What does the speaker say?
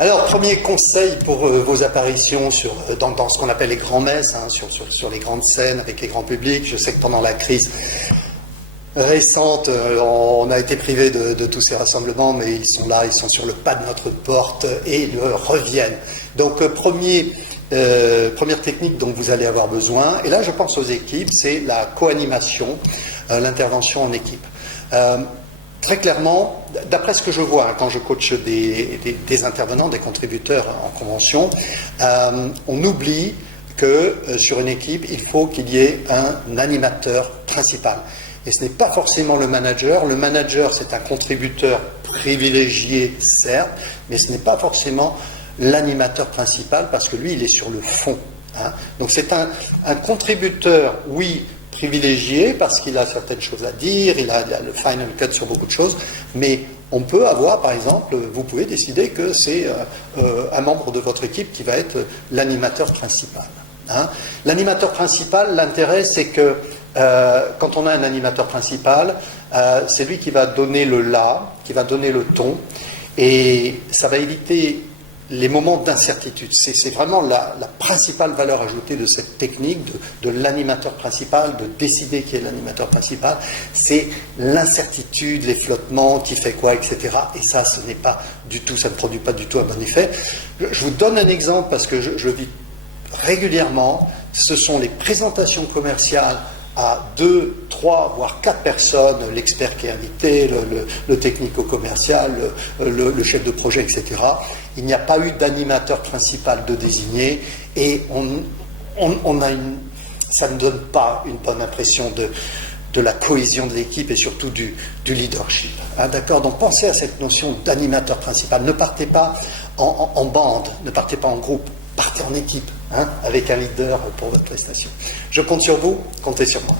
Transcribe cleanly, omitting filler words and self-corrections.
Alors, premier conseil pour vos apparitions dans ce qu'on appelle les grands messes, hein, sur les grandes scènes avec les grands publics. Je sais que pendant la crise récente, on a été privé de tous ces rassemblements, mais ils sont là, ils sont sur le pas de notre porte et ils reviennent. Donc, première technique dont vous allez avoir besoin, et là je pense aux équipes, c'est la co-animation, l'intervention en équipe. Très clairement, d'après ce que je vois quand je coach des intervenants, des contributeurs en convention, on oublie que sur une équipe, il faut qu'il y ait un animateur principal. Et ce n'est pas forcément le manager. Le manager, c'est un contributeur privilégié, certes, mais ce n'est pas forcément l'animateur principal parce que lui, il est sur le fond. Hein. Donc c'est un contributeur, oui, privilégié parce qu'il a certaines choses à dire, il a le final cut sur beaucoup de choses, mais on peut avoir, par exemple, vous pouvez décider que c'est un membre de votre équipe qui va être l'animateur principal. Hein. L'animateur principal, l'intérêt, c'est que quand on a un animateur principal, c'est lui qui va donner le là, qui va donner le ton, et ça va éviter les moments d'incertitude. C'est vraiment la principale valeur ajoutée de cette technique de l'animateur principal, de décider qui est l'animateur principal. C'est l'incertitude, les flottements, qui fait quoi, etc. Et ça, ce n'est pas du tout, ça ne produit pas du tout un bon effet. Je vous donne un exemple parce que je vis régulièrement. Ce sont les présentations commerciales à 2, 3, voire 4 personnes, l'expert qui est invité, le technico-commercial, le chef de projet, etc. Il n'y a pas eu d'animateur principal de désigné et ça ne donne pas une bonne impression de la cohésion de l'équipe et surtout du leadership. Hein, d'accord ? Donc pensez à cette notion d'animateur principal. Ne partez pas en bande, ne partez pas en groupe, partez en équipe, hein, avec un leader pour votre prestation. Je compte sur vous, comptez sur moi.